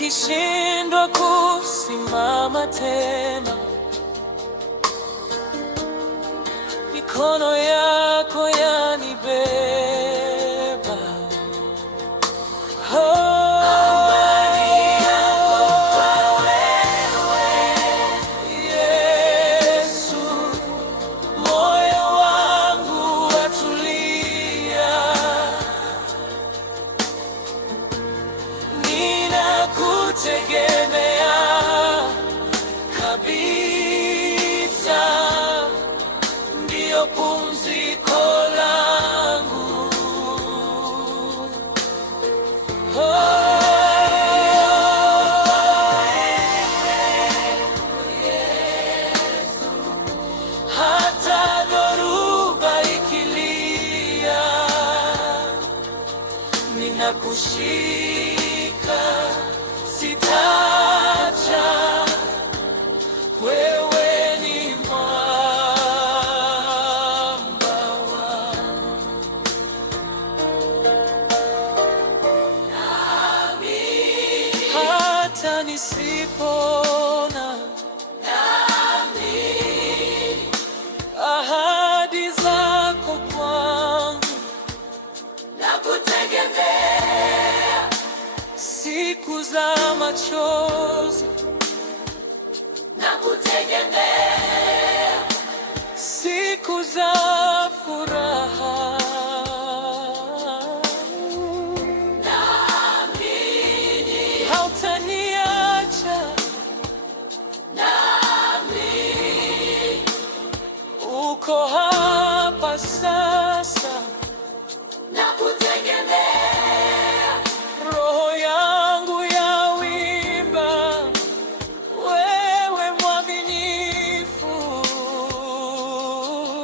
nikishindwa kusimama tena, mikono yako yanibeba. Amani yako kwa wewe, Yesu, moyo wangu watulia. Ninakutegemea kabisa, ndiyo pumziko langu. Hata dhoruba ikilia, ninakushika, sitaacha. Wewe ni mwamba wangu. Hata nisipona, ahadi zako kwangu nakutegemea. Siku za machozi nakutegemea, siku za